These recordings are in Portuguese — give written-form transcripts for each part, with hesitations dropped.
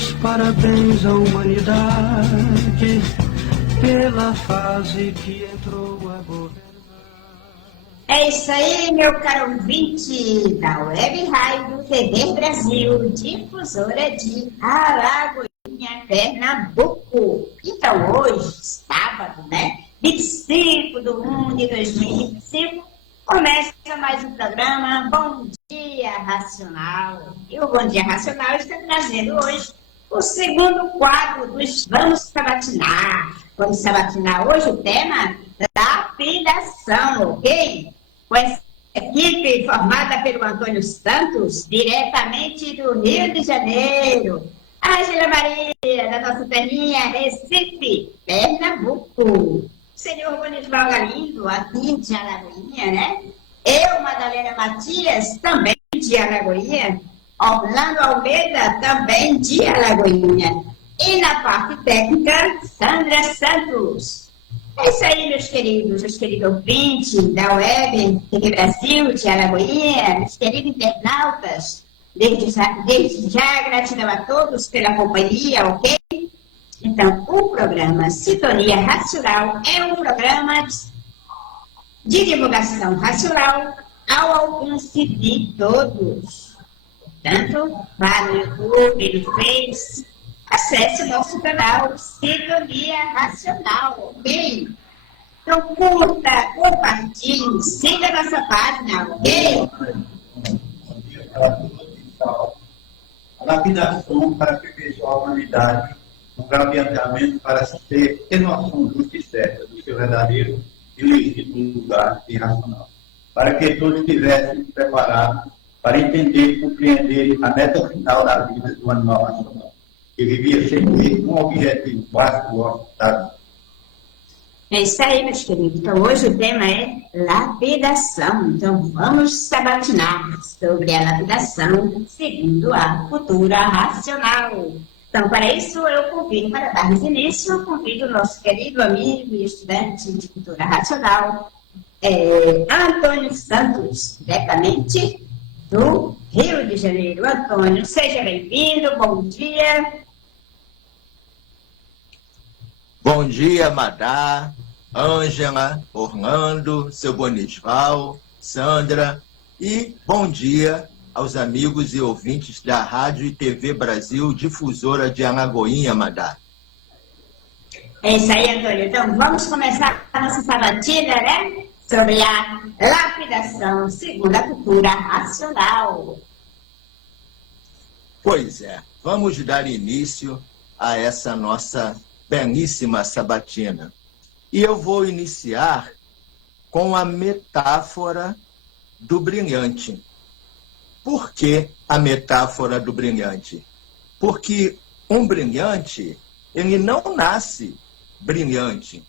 meus parabéns à humanidade pela fase que entrou a governar. É isso aí, meu caro ouvinte da Web Rádio TV Brasil, difusora de Alagoinha, Pernambuco. Então hoje, sábado, 25 de 1 de 2025, começa mais um programa Bom Dia Racional. E o Bom Dia Racional está trazendo hoje o segundo quadro dos Vamos Sabatinar. Vamos sabatinar hoje o tema lapidação, ok? Com essa equipe formada pelo Antônio Santos, diretamente do Rio de Janeiro. Ângela Maria, da nossa terrinha, Recife, Pernambuco. Senhor Bonisval Galindo, aqui de Alagoinha, Eu, Madalena Matias, também de Alagoinha. Orlando Almeida, também de Alagoinha. E na parte técnica, Sandra Santos. É isso aí, meus queridos ouvintes da Web TV Brasil, de Alagoinha, meus queridos internautas. Desde já, gratidão a todos pela companhia, ok? Então, o programa Sintonia Racional é um programa de divulgação racional ao alcance de todos. Portanto, vá no YouTube, no Face, acesse o nosso canal Sintonia Racional, ok? Então, curta, compartilhe, siga a nossa página, ok? A lapidação para aperfeiçoar a humanidade, um graveamento para ter noção justa e certa do seu verdadeiro e legítimo lugar irracional, para que todos estivessem preparados para entender e compreender a meta final da vida do animal racional, que vivia sem ter um objetivo básico ou ocultado. É isso aí, meus queridos. Então, hoje o tema é lapidação. Então, vamos sabatinar sobre a lapidação segundo a cultura racional. Então, para isso, eu convido, para darmos início, eu convido o nosso querido amigo e estudante de cultura racional, Antônio Santos, diretamente do Rio de Janeiro. Antônio, seja bem-vindo, bom dia. Bom dia, Madá, Ângela, Orlando, seu Bonisval, Sandra, e bom dia aos amigos e ouvintes da Rádio e TV Brasil, difusora de Alagoinha, Madá. É isso aí, Antônio. Então, vamos começar a nossa sabatina, sobre a lapidação segundo a cultura racional. Pois é, vamos dar início a essa nossa belíssima sabatina. E eu vou iniciar com a metáfora do brilhante. Por que a metáfora do brilhante? Porque um brilhante, ele não nasce brilhante.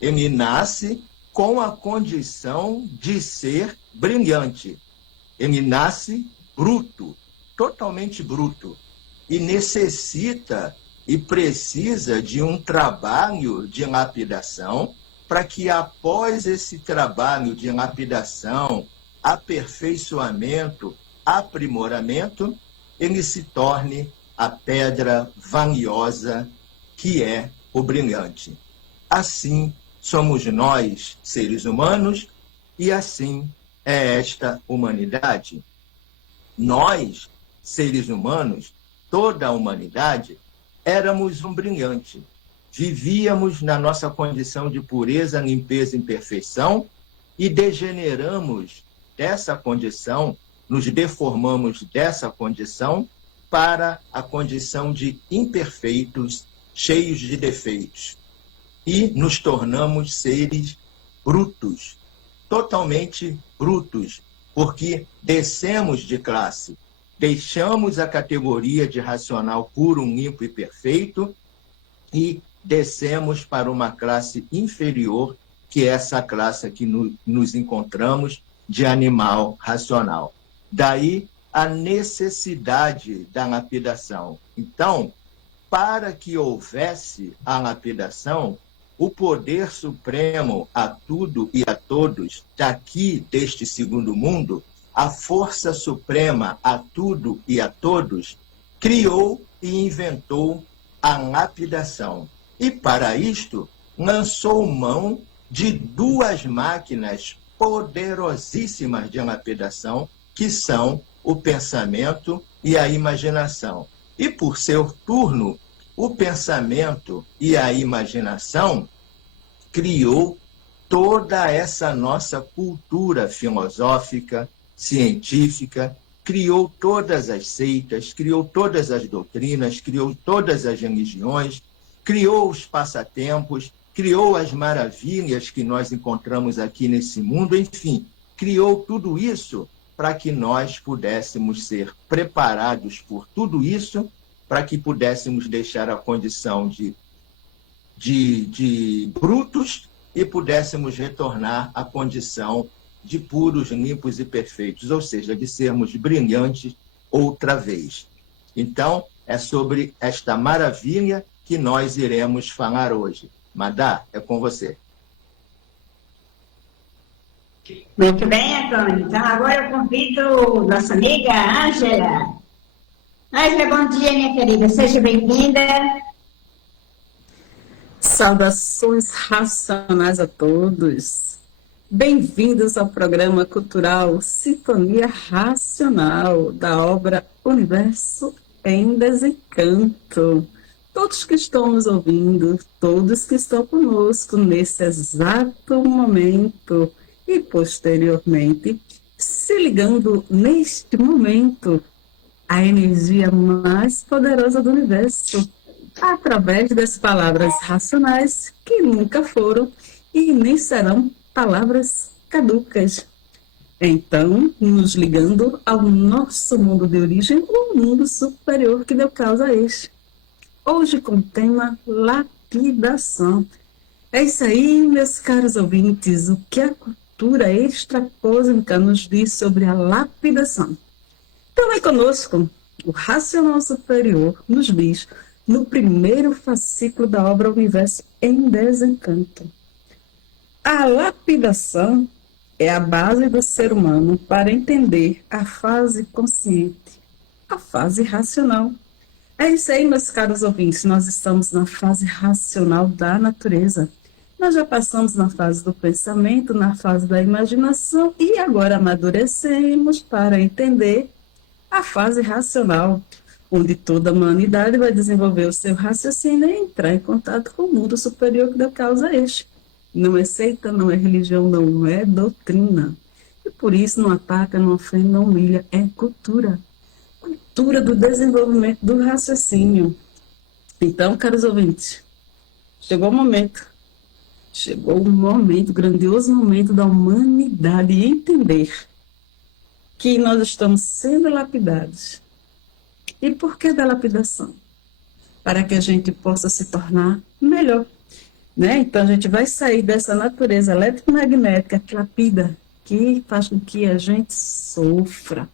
Ele nasce com a condição de ser brilhante. Ele nasce bruto, totalmente bruto, e necessita e precisa de um trabalho de lapidação para que, após esse trabalho de lapidação, aperfeiçoamento, aprimoramento, ele se torne a pedra valiosa que é o brilhante. Assim somos nós, seres humanos, e assim é esta humanidade. Nós, seres humanos, toda a humanidade, éramos um brilhante. Vivíamos na nossa condição de pureza, limpeza e imperfeição e degeneramos dessa condição, nos deformamos dessa condição para a condição de imperfeitos, cheios de defeitos. E nos tornamos seres brutos, totalmente brutos, porque descemos de classe. Deixamos a categoria de racional puro, limpo e perfeito e descemos para uma classe inferior, que é essa classe que nos encontramos de animal racional. Daí a necessidade da lapidação. Então, para que houvesse a lapidação, o poder supremo a tudo e a todos, daqui deste segundo mundo, a força suprema a tudo e a todos, criou e inventou a lapidação. E, para isto, lançou mão de duas máquinas poderosíssimas de lapidação, que são o pensamento e a imaginação. E, por seu turno, o pensamento e a imaginação criou toda essa nossa cultura filosófica, científica, criou todas as seitas, criou todas as doutrinas, criou todas as religiões, criou os passatempos, criou as maravilhas que nós encontramos aqui nesse mundo, enfim, criou tudo isso para que nós pudéssemos ser preparados por tudo isso, para que pudéssemos deixar a condição de brutos e pudéssemos retornar à condição de puros, limpos e perfeitos, ou seja, de sermos brilhantes outra vez. Então, é sobre esta maravilha que nós iremos falar hoje. Madá, é com você. Muito bem, Antônio. Então, agora eu convido nossa amiga Ângela. Ângela, bom dia, minha querida. Seja bem-vinda. Saudações racionais a todos. Bem-vindos ao programa cultural Sintonia Racional, da obra Universo em Desencanto. Todos que estão nos ouvindo, todos que estão conosco nesse exato momento e posteriormente, se ligando neste momento à energia mais poderosa do universo, através das palavras racionais que nunca foram e nem serão palavras caducas. Então, nos ligando ao nosso mundo de origem, o mundo superior que deu causa a este. Hoje com o tema lapidação. É isso aí, meus caros ouvintes, o que a cultura extracósmica nos diz sobre a lapidação. Então, é conosco, o Racional Superior nos diz, no primeiro fascículo da obra Universo em Desencanto. A lapidação é a base do ser humano para entender a fase consciente, a fase racional. É isso aí, meus caros ouvintes, nós estamos na fase racional da natureza. Nós já passamos na fase do pensamento, na fase da imaginação e agora amadurecemos para entender a fase racional, onde toda a humanidade vai desenvolver o seu raciocínio e entrar em contato com o mundo superior que deu causa a este. Não é seita, não é religião, não é doutrina. E por isso não ataca, não ofende, não humilha, é cultura. Cultura do desenvolvimento do raciocínio. Então, caros ouvintes, chegou o momento, o grandioso momento da humanidade entender que nós estamos sendo lapidados. E por que da lapidação? Para que a gente possa se tornar melhor. Né? Então, a gente vai sair dessa natureza eletromagnética que lapida, que faz com que a gente sofra,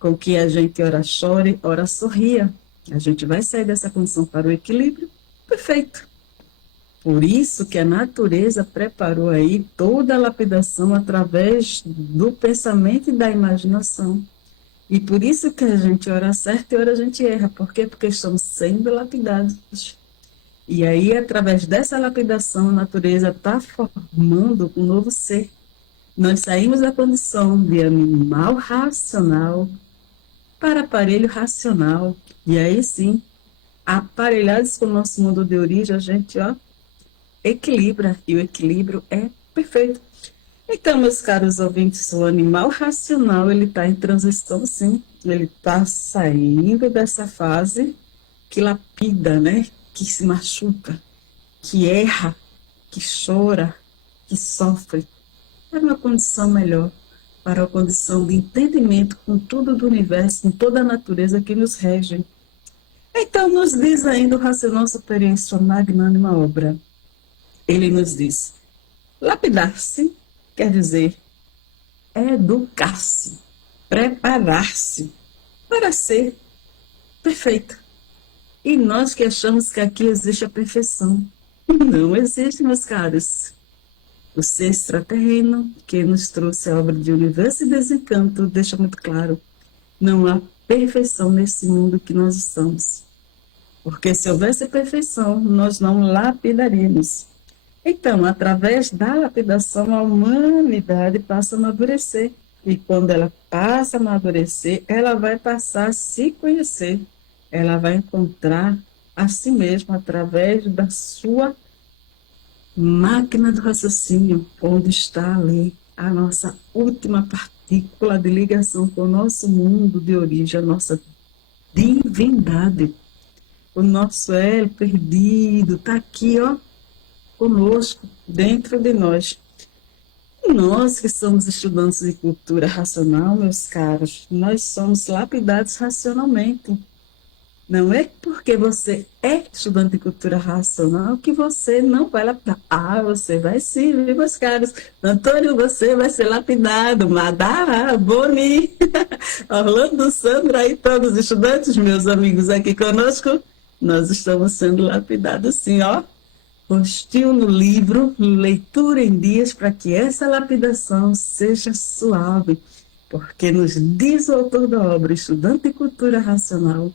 com que a gente ora chore, ora sorria. A gente vai sair dessa condição para o equilíbrio perfeito. Por isso que a natureza preparou aí toda a lapidação através do pensamento e da imaginação. E por isso que a gente ora certo e ora a gente erra. Por quê? Porque estamos sendo lapidados. E aí, através dessa lapidação, a natureza está formando um novo ser. Nós saímos da condição de animal racional para aparelho racional. E aí sim, aparelhados com o nosso mundo de origem, a gente equilibra. E o equilíbrio é perfeito. Então, meus caros ouvintes, o animal racional, ele está em transição, sim. Ele está saindo dessa fase que lapida, né? Que se machuca, que erra, que chora, que sofre. É uma condição melhor para a condição de entendimento com tudo do universo, com toda a natureza que nos rege. Então, nos diz ainda o Racional Superior em sua magnânima obra. Ele nos diz, lapidar-se quer dizer educar-se, preparar-se para ser perfeito. E nós que achamos que aqui existe a perfeição. Não existe, meus caros. O ser extraterreno que nos trouxe a obra de Universo e Desencanto deixa muito claro. Não há perfeição nesse mundo que nós estamos. Porque se houvesse perfeição, nós não lapidaríamos. Então, através da lapidação, a humanidade passa a amadurecer. E quando ela passa a amadurecer, ela vai passar a se conhecer. Ela vai encontrar a si mesma através da sua máquina do raciocínio, onde está ali a nossa última partícula de ligação com o nosso mundo de origem, a nossa divindade. O nosso elo perdido está aqui, ó, conosco, dentro de nós. E nós que somos estudantes de cultura racional, meus caros, nós somos lapidados racionalmente. Não é porque você é estudante de cultura racional que você não vai lapidar. Ah, você vai sim, viu, meus caros? Antônio, você vai ser lapidado. Madara, Boni, Orlando, Sandra e todos os estudantes, meus amigos aqui conosco, nós estamos sendo lapidados sim, ó. Postinho no livro, leitura em dias, para que essa lapidação seja suave. Porque nos diz o autor da obra, estudante de cultura racional,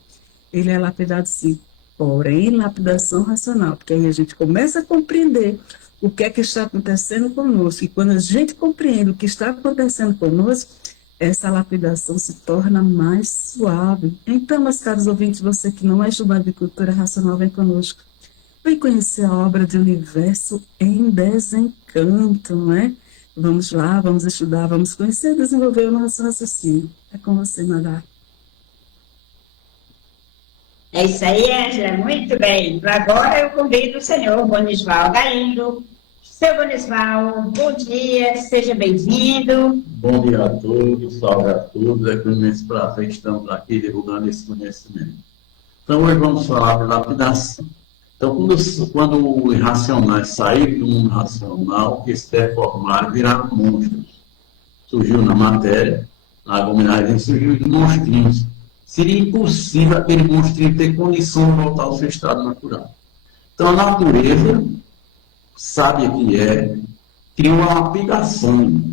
ele é lapidado sim, porém lapidação racional, porque aí a gente começa a compreender o que é que está acontecendo conosco, e quando a gente compreende o que está acontecendo conosco, essa lapidação se torna mais suave. Então, meus caros ouvintes, você que não é estudante de cultura racional, vem conosco, vem conhecer a obra de Universo em Desencanto, não é? Vamos lá, vamos estudar, vamos conhecer e desenvolver o nosso raciocínio. É com você, Madá. É isso aí, Ângela, muito bem. Agora eu convido o senhor Bonisval Galindo. Seu Bonisval, bom dia, seja bem-vindo. Bom dia a todos, salve a todos. É com imenso prazer que estamos aqui divulgando esse conhecimento. Então, hoje vamos falar de lapidação. Então, quando os irracionais saíram do mundo racional, que se deformaram, viraram monstros. Surgiu na matéria, na água mineral, surgiu os monstrinhos. Seria impossível aquele monstrinho ter condição de voltar ao seu estado natural. Então, a natureza, sábia que é, criou uma lapidação.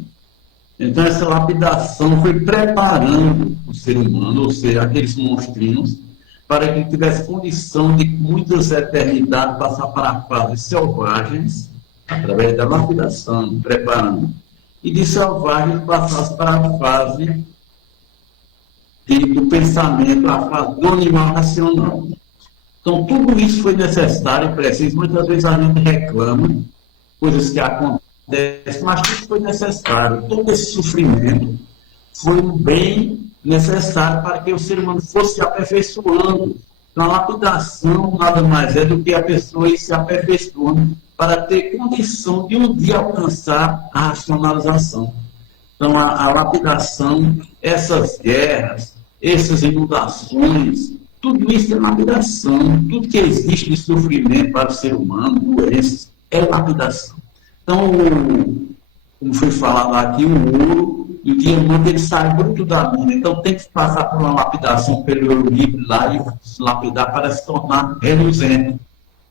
Então, essa lapidação foi preparando o ser humano, ou seja, aqueles monstrinhos, para que ele tivesse condição de muitas eternidades passar para fases selvagens, através da lapidação, preparando. E de selvagens passasse para a fase do pensamento, a fase do animal racional. Então, tudo isso foi necessário e preciso. Muitas vezes a gente reclama, coisas que acontecem, mas tudo foi necessário. Todo esse sofrimento foi um bem necessário para que o ser humano fosse se aperfeiçoando. Então, a lapidação nada mais é do que a pessoa ir se aperfeiçoando para ter condição de um dia alcançar a racionalização. Então, a lapidação, essas guerras, essas inundações, tudo isso é lapidação. Tudo que existe de sofrimento para o ser humano, doenças, é lapidação. Então, como foi falado aqui, o ouro e o diamante, ele sai bruto da mina. Então, tem que passar por uma lapidação pelo ouro livre lá e se lapidar para se tornar reluzente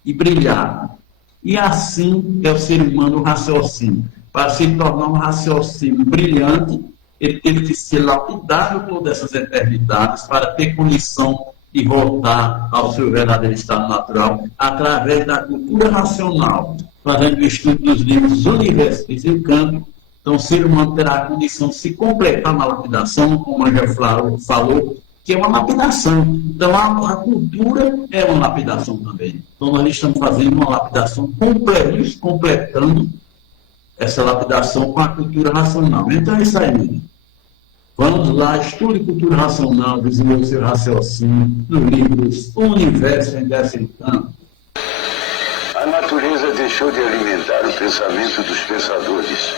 e brilhar. E assim é o ser humano, o raciocínio. Para se tornar um raciocínio brilhante, ele teve que ser lapidado todas essas eternidades para ter condição de voltar ao seu verdadeiro estado natural através da cultura racional, fazendo o estudo dos livros Universo em Desencanto. Então, o ser humano terá a condição de se completar na lapidação, como a Angela falou, que é uma lapidação. Então, a cultura é uma lapidação também. Então, nós estamos fazendo uma lapidação, completando essa lapidação com a cultura racional. Então é isso aí, menino. Vamos lá, estude cultura racional, desenvolva seu raciocínio nos livros Universo em Desencanto. A natureza deixou de alimentar o pensamento dos pensadores.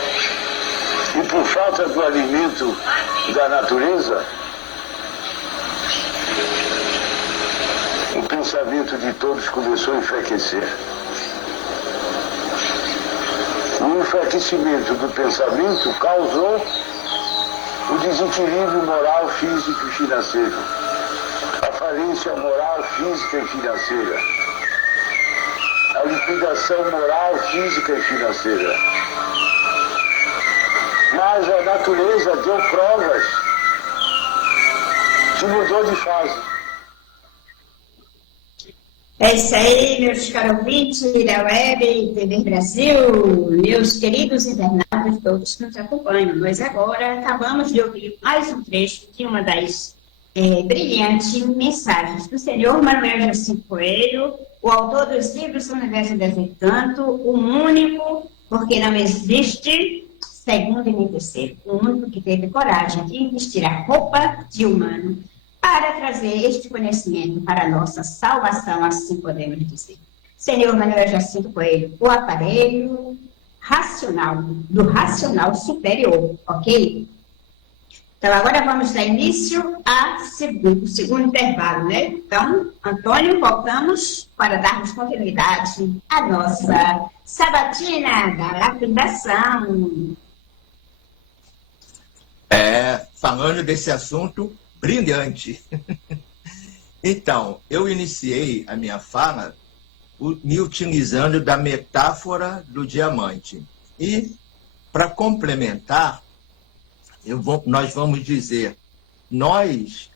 E por falta do alimento da natureza, o pensamento de todos começou a enfraquecer. O enfraquecimento do pensamento causou o desequilíbrio moral, físico e financeiro, a falência moral, física e financeira, a liquidação moral, física e financeira. Mas a natureza deu provas que mudou de fase. É isso aí, meus caros ouvintes da Web TV Brasil, meus queridos internautas todos que nos acompanham. Nós agora acabamos de ouvir mais um trecho de uma das brilhantes mensagens do senhor Manuel Jacinto Coelho, o autor dos livros O Universo Desencanto, o único, porque não existe segundo e nem terceiro, o único que teve coragem de vestir a roupa de humano para trazer este conhecimento para a nossa salvação, assim podemos dizer. Senhor Manuel Jacinto Coelho, o aparelho racional, do racional superior, ok? Então, agora vamos dar início ao segundo intervalo, né? Então, Antônio, voltamos para darmos continuidade à nossa sabatina da lapidação. Falando desse assunto brilhante. Então, eu iniciei a minha fala me utilizando da metáfora do diamante. E, para complementar, nós vamos dizer, nós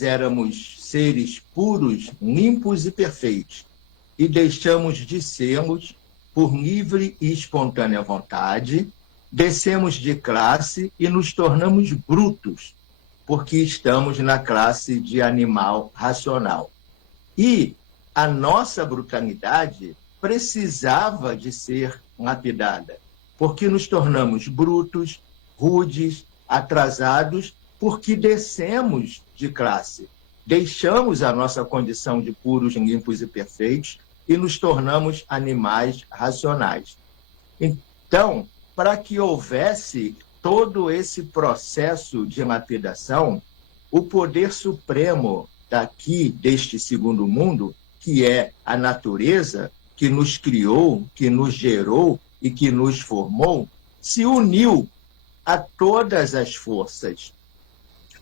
éramos seres puros, limpos e perfeitos, e deixamos de sermos por livre e espontânea vontade, descemos de classe e nos tornamos brutos, porque estamos na classe de animal racional. E a nossa brutalidade precisava de ser lapidada, porque nos tornamos brutos, rudes, atrasados, porque descemos de classe. Deixamos a nossa condição de puros, limpos e perfeitos e nos tornamos animais racionais. Então, para que houvesse todo esse processo de lapidação, o poder supremo deste segundo mundo, que é a natureza, que nos criou, que nos gerou e que nos formou, se uniu a todas as forças,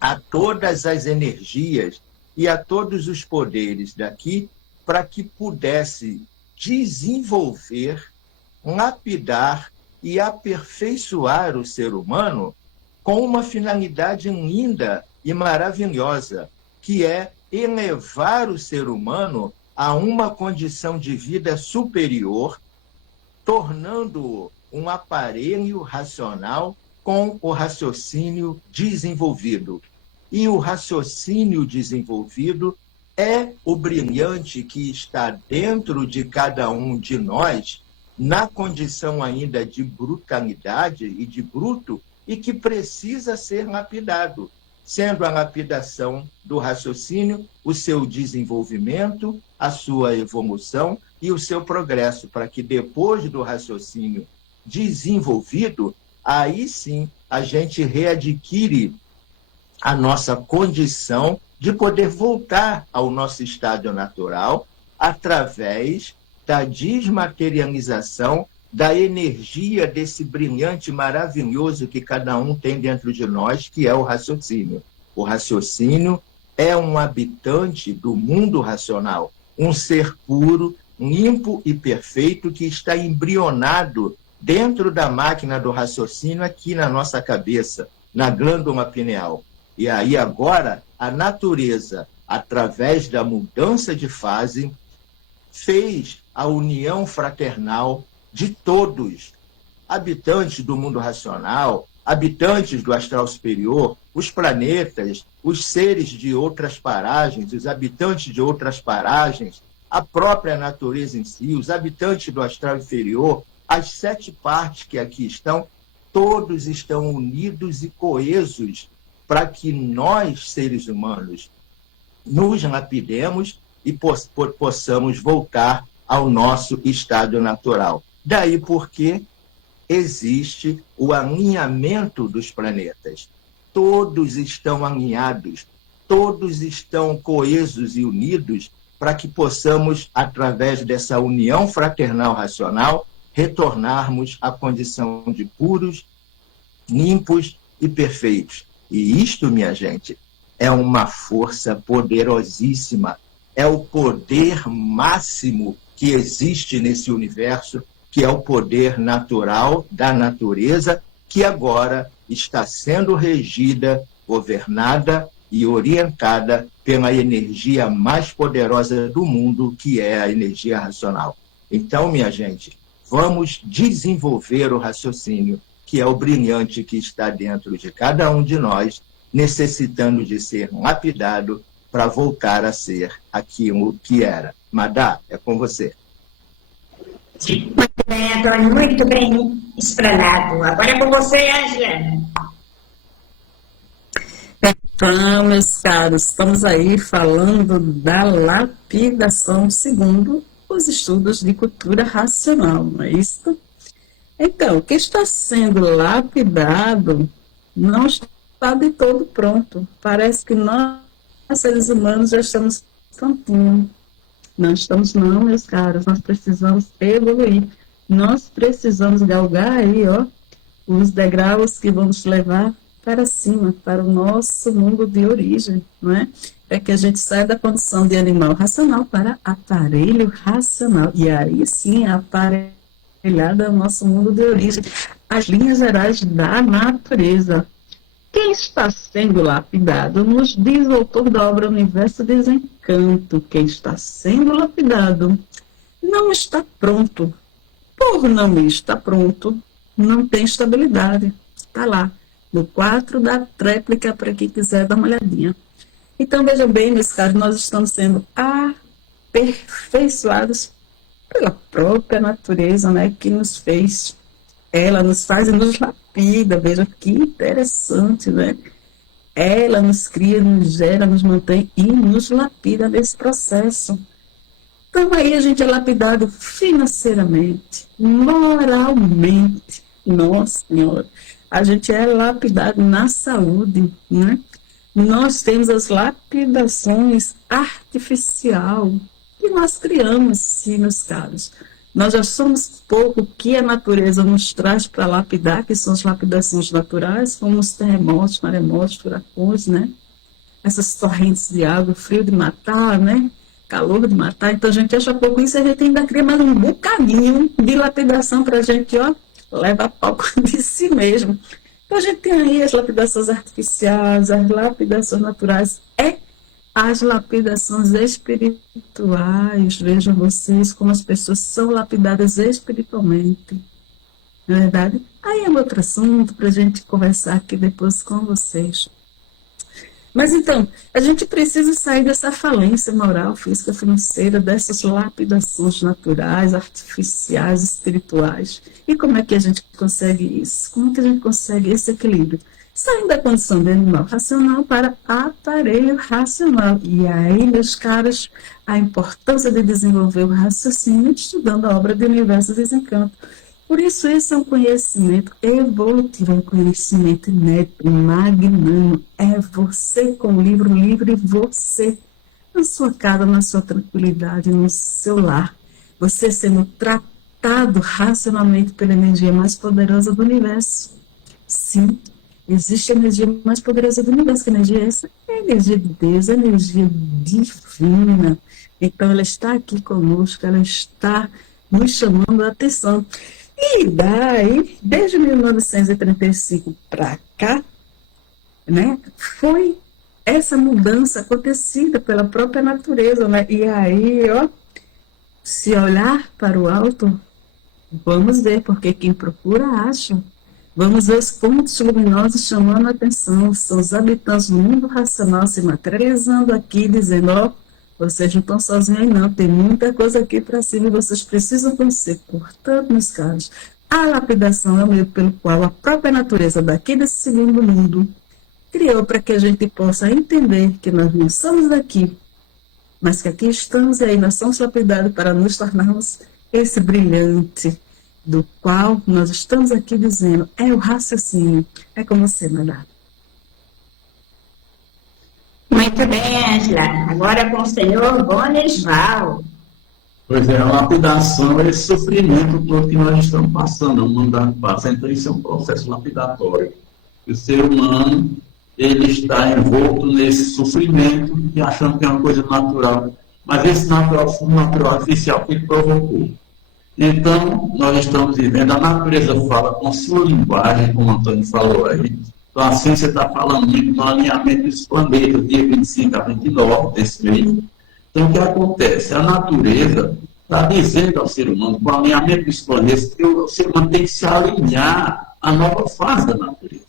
a todas as energias e a todos os poderes daqui, para que pudesse desenvolver, lapidar e aperfeiçoar o ser humano com uma finalidade linda e maravilhosa, que é elevar o ser humano a uma condição de vida superior, tornando-o um aparelho racional com o raciocínio desenvolvido. E o raciocínio desenvolvido é o brilhante que está dentro de cada um de nós, na condição ainda de brutalidade e de bruto, e que precisa ser lapidado, sendo a lapidação do raciocínio o seu desenvolvimento, a sua evolução e o seu progresso, para que depois do raciocínio desenvolvido, aí sim a gente readquire a nossa condição de poder voltar ao nosso estado natural através da desmaterialização da energia desse brilhante maravilhoso que cada um tem dentro de nós, que é o raciocínio. O raciocínio é um habitante do mundo racional, um ser puro, limpo e perfeito que está embrionado dentro da máquina do raciocínio aqui na nossa cabeça, na glândula pineal. E aí agora a natureza, através da mudança de fase, fez a união fraternal de todos, habitantes do mundo racional, habitantes do astral superior, os planetas, os seres de outras paragens, os habitantes de outras paragens, a própria natureza em si, os habitantes do astral inferior, as 7 partes que aqui estão, todos estão unidos e coesos para que nós, seres humanos, nos lapidemos e possamos voltar ao nosso estado natural. Daí porque existe o alinhamento dos planetas. Todos estão alinhados, todos estão coesos e unidos para que possamos, através dessa união fraternal racional, retornarmos à condição de puros, limpos e perfeitos. E isto, minha gente, é uma força poderosíssima, é o poder máximo que existe nesse universo, que é o poder natural da natureza, que agora está sendo regida, governada e orientada pela energia mais poderosa do mundo, que é a energia racional. Então, minha gente, vamos desenvolver o raciocínio, que é o brilhante que está dentro de cada um de nós, necessitando de ser lapidado para voltar a ser aquilo que era. Madá, é com você. Muito bem, Antônio, muito bem explanado. Agora é com você, Angela. Então, meus caros, estamos aí falando da lapidação segundo os estudos de cultura racional, não é isso? Então, o que está sendo lapidado não está de todo pronto. Parece que nós, seres humanos, já estamos prontinhos. Não estamos não, meus caros, nós precisamos evoluir. Nós precisamos galgar aí, ó, os degraus que vamos levar para cima, para o nosso mundo de origem, não é? É que a gente sai da condição de animal racional para aparelho racional. E aí sim, aparelhada é o nosso mundo de origem, as linhas gerais da natureza. Quem está sendo lapidado, nos diz o autor da obra Universo Desencanto, quem está sendo lapidado não está pronto. Por não estar pronto, não tem estabilidade. Está lá, no 4 da tréplica, para quem quiser dar uma olhadinha. Então, vejam bem, meus caros, nós estamos sendo aperfeiçoados pela própria natureza, né, que nos fez. Ela nos faz e nos lapida, veja que interessante, né? Ela nos cria, nos gera, nos mantém e nos lapida nesse processo. Então aí a gente é lapidado financeiramente, moralmente, nossa Senhora. A gente é lapidado na saúde, né? Nós temos as lapidações artificial que nós criamos, sim, meus caros. Nós já somos pouco o que a natureza nos traz para lapidar, que são as lapidações naturais, como os terremotos, maremotos, furacões, né? Essas torrentes de água, frio de matar, né? Calor de matar. Então a gente acha pouco isso, a gente ainda cria mais um bocadinho de lapidação para a gente, ó, leva palco de si mesmo. Então a gente tem aí as lapidações artificiais, as lapidações naturais, as lapidações espirituais. Vejam vocês como as pessoas são lapidadas espiritualmente. Não é verdade? Aí é um outro assunto para a gente conversar aqui depois com vocês. Mas então, a gente precisa sair dessa falência moral, física, financeira, dessas lapidações naturais, artificiais, espirituais. E como é que a gente consegue isso? Como é que a gente consegue esse equilíbrio? Saindo da condição de animal racional para aparelho racional. E aí, meus caros, a importância de desenvolver o raciocínio estudando a obra do Universo Desencanto. Por isso, esse é um conhecimento evolutivo, é um conhecimento inédito, magnânimo. É você com o livro livre, você na sua casa, na sua tranquilidade, no seu lar. Você sendo tratado racionalmente pela energia mais poderosa do universo. Sim. Existe a energia mais poderosa do universo. Que energia é essa? É a energia de Deus, a energia divina. Então, ela está aqui conosco, ela está nos chamando a atenção. E daí, desde 1935 para cá, né, foi essa mudança acontecida pela própria natureza, né? E aí, ó, se olhar para o alto, vamos ver, porque quem procura acha. Vamos ver os pontos luminosos chamando a atenção. São os habitantes do mundo racional se materializando aqui, dizendo, ó, vocês não estão sozinhos aí não, tem muita coisa aqui para cima e vocês precisam conhecer. Portanto, meus caros, a lapidação é o meio pelo qual a própria natureza daqui desse segundo mundo criou para que a gente possa entender que nós não somos daqui, mas que aqui estamos e aí nós somos lapidados para nos tornarmos esse brilhante, do qual nós estamos aqui dizendo, é o raciocínio. É com você, Madá. Muito bem, Angela. Agora com o senhor Bonisval. Pois é, a lapidação é esse sofrimento todo que nós estamos passando, o mundo passa. Então isso é um processo lapidatório. O ser humano, ele está envolto nesse sofrimento e achando que é uma coisa natural. Mas esse natural foi um natural artificial que ele provocou. Então, nós estamos vivendo, a natureza fala com sua linguagem, como o Antônio falou aí, Então, a ciência está falando muito no alinhamento dos planetas, dia 25 a 29 desse mês. Então, o que acontece? A natureza está dizendo ao ser humano, com o alinhamento dos planetas, que o ser humano tem que se alinhar à nova fase da natureza.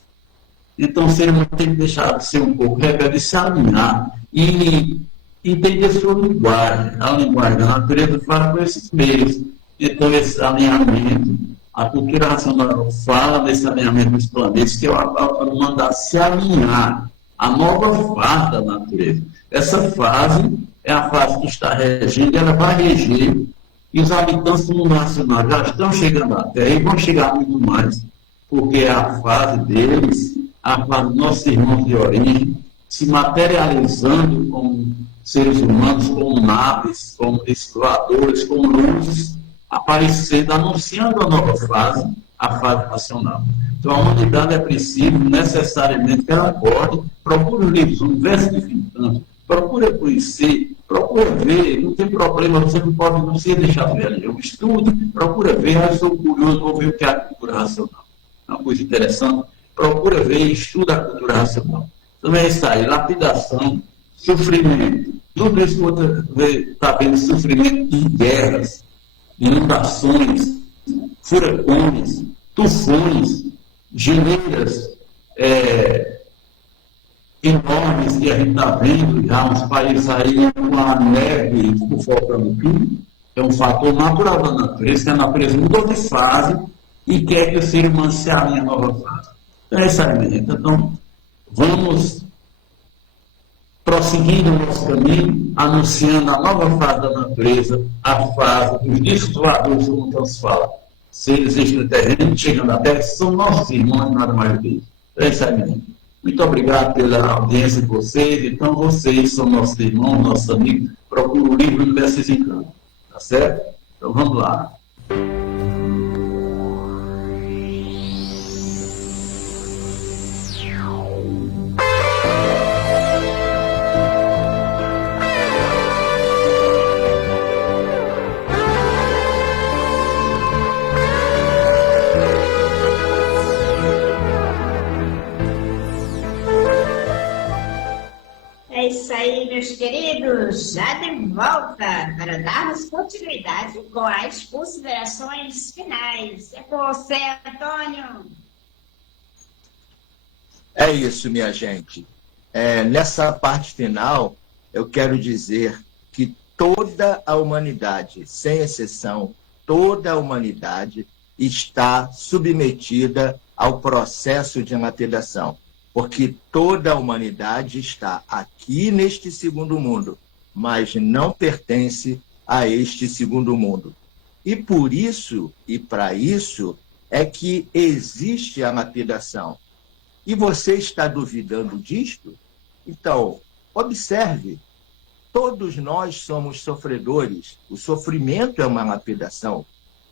Então, o ser humano tem que deixar de ser um pouco rebelde, se alinhar e entender a sua linguagem. A linguagem da natureza fala com esses meios. Então, esse alinhamento, a cultura racional fala desse alinhamento dos planetas, que é o mandar se alinhar à nova fase da natureza. Essa fase é a fase que está regendo, ela vai reger, e os habitantes do mundo racional já estão chegando à Terra e vão chegar muito mais, porque é a fase deles, a fase dos nossos irmãos de origem, se materializando como seres humanos, como naves, como exploradores, como luzes, aparecendo, anunciando a nova fase, a fase racional. Então, a humanidade é preciso, necessariamente, que ela acorde, procure os livros, o universo de Fintanto, procure conhecer, procure ver, não tem problema, você não precisa deixar de ver ali. Eu estudo, procura ver, eu sou curioso, vou ver o que é a cultura racional. É uma coisa interessante. Procura ver e estuda a cultura racional. Então, é isso aí, lapidação, sofrimento. Tudo isso que você está vendo, sofrimento de guerras, inundações, furacões, tufões, geleiras enormes que a gente está vendo já uns países aí com a neve sufocando tudo. É um fator natural da natureza, que a natureza mudou de fase e quer que o ser humano se alinhe à nova fase. Então é isso aí, gente. Então, vamos prosseguindo o nosso caminho, anunciando a nova fase da natureza, a fase dos discos voadores, como tantos falam. Seres extraterrenos chegando à Terra, são nossos irmãos, nada mais do que isso. É isso aí, menino. Muito obrigado pela audiência de vocês. Então, vocês são nossos irmãos, nossos amigos. Procura o livro Universo em Campo. Tá certo? Então, vamos lá. É isso aí, meus queridos, já de volta para darmos continuidade com as considerações finais. É com você, Antônio. É isso, minha gente. Nessa parte final, eu quero dizer que toda a humanidade, sem exceção, toda a humanidade está submetida ao processo de lapidação. Porque toda a humanidade está aqui neste segundo mundo, mas não pertence a este segundo mundo. E por isso, e para isso, é que existe a lapidação. E você está duvidando disto? Então, observe, todos nós somos sofredores, o sofrimento é uma lapidação,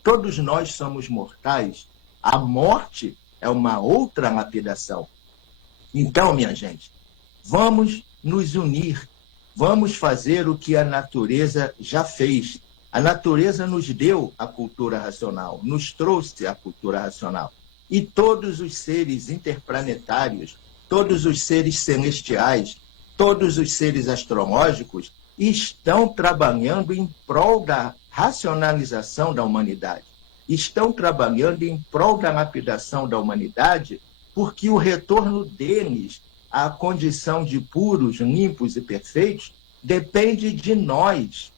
todos nós somos mortais, a morte é uma outra lapidação. Então, minha gente, vamos nos unir, vamos fazer o que a natureza já fez. A natureza nos deu a cultura racional, nos trouxe a cultura racional. E todos os seres interplanetários, todos os seres celestiais, todos os seres astrológicos estão trabalhando em prol da racionalização da humanidade. Estão trabalhando em prol da lapidação da humanidade, porque o retorno deles à condição de puros, limpos e perfeitos depende de nós,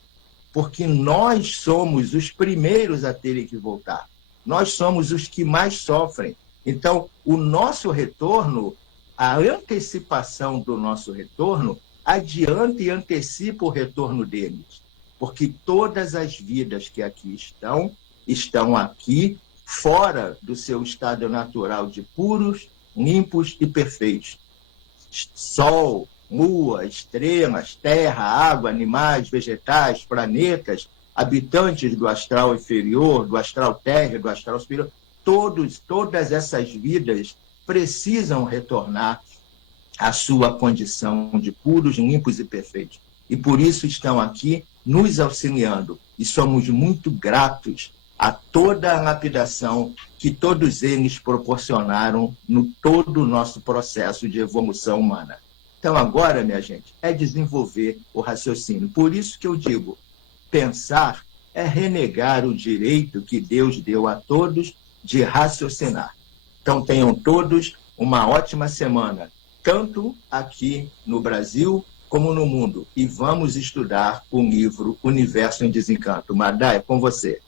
porque nós somos os primeiros a terem que voltar. Nós somos os que mais sofrem. Então, o nosso retorno, a antecipação do nosso retorno, adianta e antecipa o retorno deles, porque todas as vidas que aqui estão aqui fora do seu estado natural de puros, limpos e perfeitos. Sol, lua, estrelas, terra, água, animais, vegetais, planetas, habitantes do astral inferior, do astral térreo, do astral superior, todas essas vidas precisam retornar à sua condição de puros, limpos e perfeitos. E por isso estão aqui nos auxiliando. E somos muito gratos a toda a lapidação que todos eles proporcionaram no todo o nosso processo de evolução humana. Então agora, minha gente, é desenvolver o raciocínio. Por isso que eu digo, pensar é renegar o direito que Deus deu a todos de raciocinar. Então tenham todos uma ótima semana, tanto aqui no Brasil como no mundo. E vamos estudar o livro Universo em Desencanto. Madá, é com você.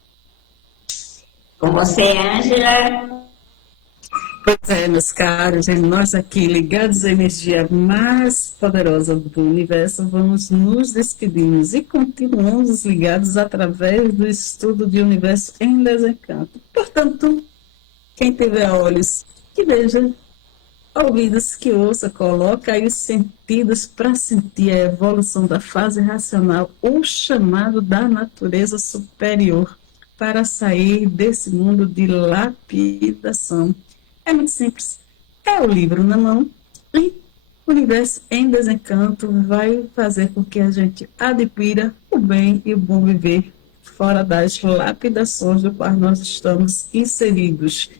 Com você, Ângela. Pois é, meus caros, nós aqui ligados à energia mais poderosa do universo, vamos nos despedindo e continuamos ligados através do estudo de Universo em Desencanto. Portanto, quem tiver olhos, que veja, ouvidos, que ouça, coloca aí os sentidos para sentir a evolução da fase racional, o chamado da natureza superior, para sair desse mundo de lapidação. É muito simples. É o livro na mão e o Universo em Desencanto vai fazer com que a gente adquira o bem e o bom viver fora das lapidações do qual nós estamos inseridos.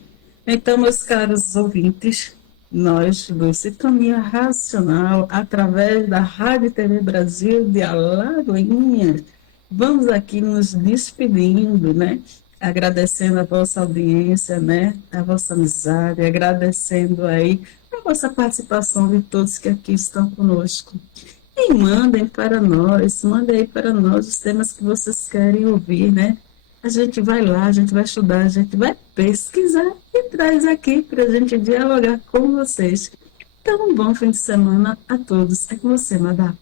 Então, meus caros ouvintes, nós do Sintonia Racional, através da Rádio TV Brasil de Alagoinhas, vamos aqui nos despedindo, né? Agradecendo a vossa audiência, né? A vossa amizade, agradecendo aí a vossa participação de todos que aqui estão conosco. E mandem aí para nós os temas que vocês querem ouvir, né? A gente vai lá, a gente vai estudar, a gente vai pesquisar e traz aqui para a gente dialogar com vocês. Então, um bom fim de semana a todos. É com você, Madá.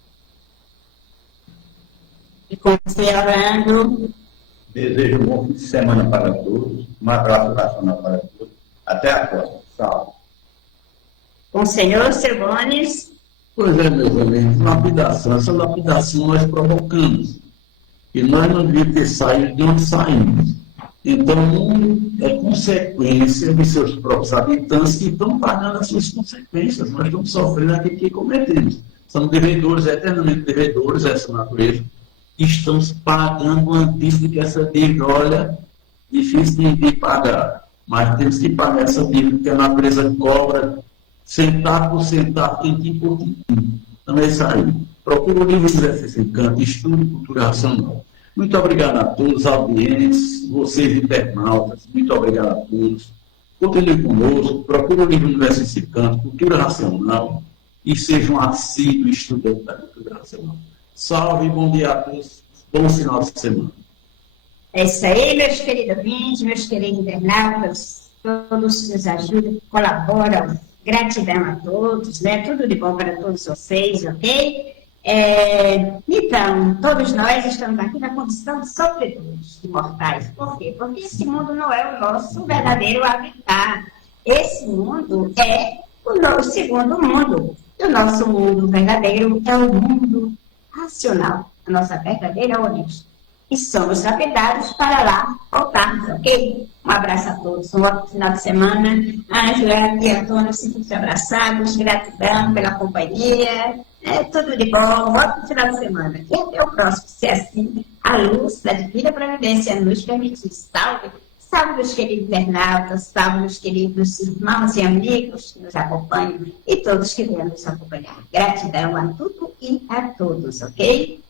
E com você, Orlando. Desejo um bom fim de semana para todos, um abraço racional para todos. Até a próxima. Salve. Com o senhor, seu Bones. Pois é, meus amigos, lapidação. Essa lapidação nós provocamos. E nós não devíamos ter saído de onde saímos. Então, é consequência de seus próprios habitantes que estão pagando as suas consequências. Nós estamos sofrendo aquilo que cometemos. Somos devedores, eternamente devedores a essa natureza. Estamos pagando uma dívida que essa dívida, olha, difícil de pagar. Mas temos que pagar essa dívida que a natureza cobra centavo por centavo, tintim por tintim. Então é isso aí. Procura o livro Universo em Desencanto, estude cultura racional. Muito obrigado a todos, audientes, vocês internautas, muito obrigado a todos. Continue conosco, procure o livro Universo em Desencanto, cultura racional, e seja um assíduo estudante da cultura racional. Salve, bom dia a todos, bom final de semana. É isso aí, meus queridos ouvintes, meus queridos internautas, todos que nos ajudam, colaboram. Gratidão a todos, né? Tudo de bom para todos vocês, ok? Então, todos nós estamos aqui na condição de sofredores, de mortais. Por quê? Porque esse mundo não é o nosso verdadeiro habitat. Esse mundo é o segundo mundo. E o nosso mundo verdadeiro é o mundo racional, a nossa verdadeira origem. E somos lapidados para lá voltarmos, ok? Um abraço a todos, um ótimo final de semana. Ângela e Antônio, sintam-se abraçados, gratidão pela companhia. Tudo de bom, um ótimo final de semana. E até o próximo, se assim a luz da divina providência nos permitir. Salve, salve meus queridos internautas, salve meus queridos irmãos e amigos que nos acompanham e todos que vêm nos acompanhar. Gratidão a tudo e a todos, ok?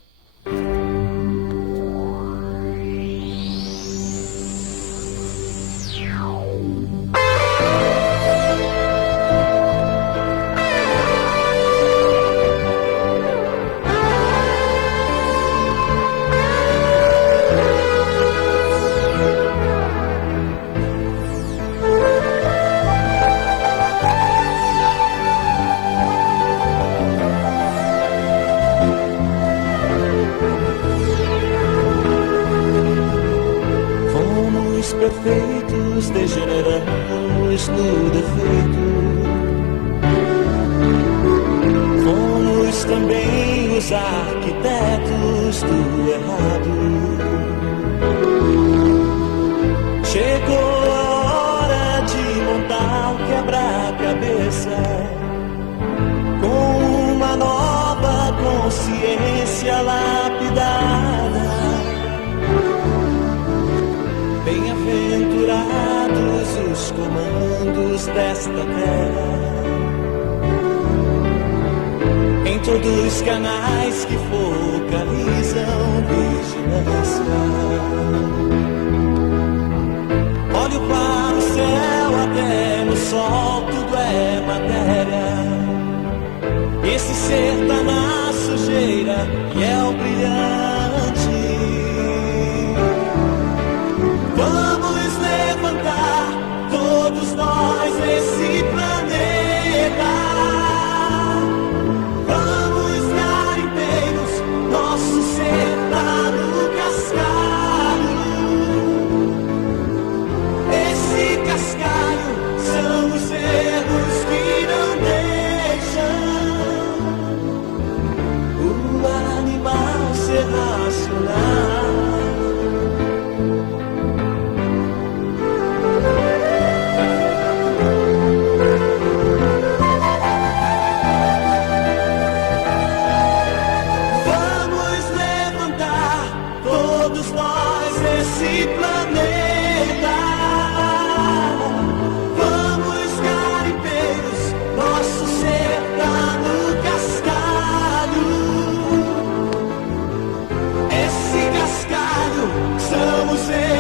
Perfeitos degeneramos no defeito, fomos também os arquitetos do errado. Chegou a hora de montar um quebra-cabeça com uma nova consciência lapidada. Venha dos canais que focalizam vigilância. Olho para o céu, até no sol, tudo é matéria. Esse ser tá na sujeira e é o brilhante. Vamos levantar, todos nós, esse planeta. Vamos, garimpeiros, nosso ser tá no cascalho. Esse cascalho são os erros que não deixam o animal ser racional. Vamos levantar, todos nós, esse planeta. Vamos, garimpeiros, nosso ser tá no cascalho. Esse cascalho são os erros